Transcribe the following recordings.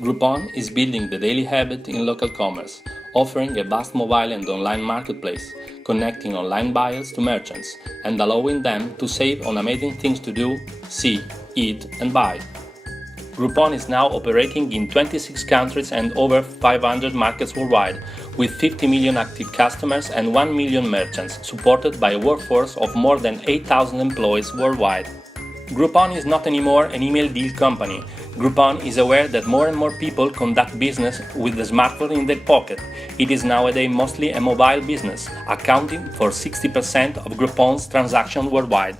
Groupon is building the daily habit in local commerce, offering a vast mobile and online marketplace, connecting online buyers to merchants, and allowing them to save on amazing things to do, see, eat, and buy. Groupon is now operating in 26 countries and over 500 markets worldwide, with 50 million active customers and 1 million merchants, supported by a workforce of more than 8,000 employees worldwide. Groupon is not anymore an email deal company. Groupon is aware that more and more people conduct business with the smartphone in their pocket. It is nowadays mostly a mobile business, accounting for 60% of Groupon's transactions worldwide.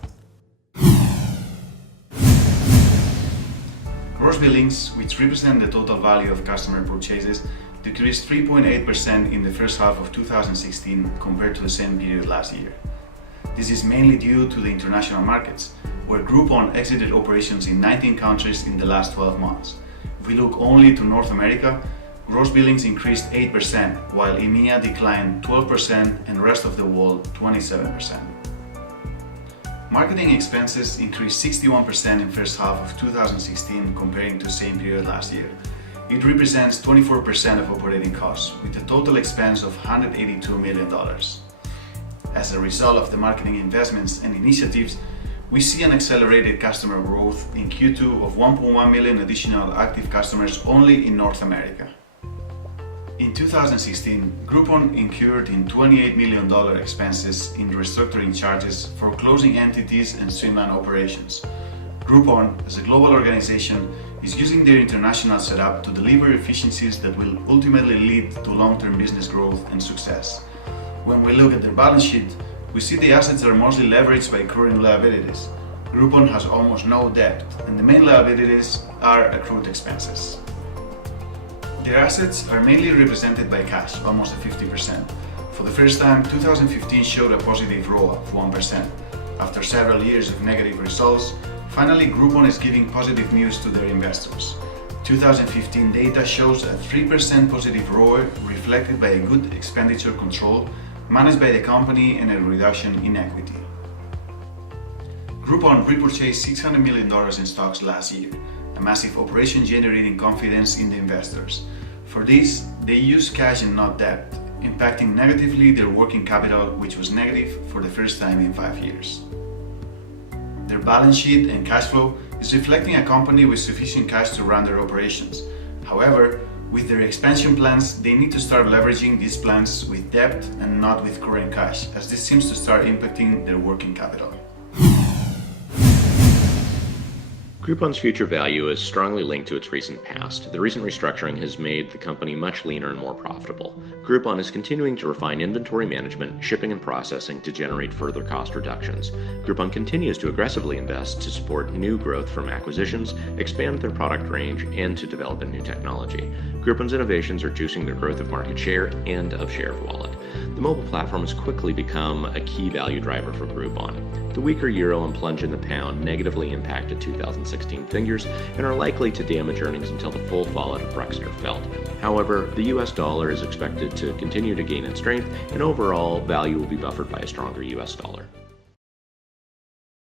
Gross billings, which represent the total value of customer purchases, decreased 3.8% in the first half of 2016 compared to the same period last year. This is mainly due to the international markets, where Groupon exited operations in 19 countries in the last 12 months. If we look only to North America, gross billings increased 8%, while EMEA declined 12% and the rest of the world 27%. Marketing expenses increased 61% in first half of 2016 comparing to the same period last year. It represents 24% of operating costs, with a total expense of $182 million. As a result of the marketing investments and initiatives, we see an accelerated customer growth in Q2 of 1.1 million additional active customers only in North America. In 2016, Groupon incurred $28 million expenses in restructuring charges for closing entities and streamline operations. Groupon, as a global organization, is using their international setup to deliver efficiencies that will ultimately lead to long-term business growth and success. When we look at their balance sheet, we see the assets are mostly leveraged by current liabilities. Groupon has almost no debt, and the main liabilities are accrued expenses. Their assets are mainly represented by cash, almost at 50%. For the first time, 2015 showed a positive ROA of 1%. After several years of negative results, finally Groupon is giving positive news to their investors. 2015 data shows a 3% positive ROA reflected by a good expenditure control managed by the company and a reduction in equity. Groupon repurchased $600 million in stocks last year, a massive operation generating confidence in the investors. For this, they used cash and not debt, impacting negatively their working capital, which was negative for the first time in 5 years. Their balance sheet and cash flow is reflecting a company with sufficient cash to run their operations. However, with their expansion plans, they need to start leveraging these plans with debt and not with current cash, as this seems to start impacting their working capital. Groupon's future value is strongly linked to its recent past. The recent restructuring has made the company much leaner and more profitable. Groupon is continuing to refine inventory management, shipping, and processing to generate further cost reductions. Groupon continues to aggressively invest to support new growth from acquisitions, expand their product range, and to develop a new technology. Groupon's innovations are juicing their growth of market share and of share of wallet. The mobile platform has quickly become a key value driver for Groupon. The weaker euro and plunge in the pound negatively impacted 2016 figures and are likely to damage earnings until the full fallout of Brexit are felt. However, the US dollar is expected to continue to gain in strength, and overall value will be buffered by a stronger US dollar.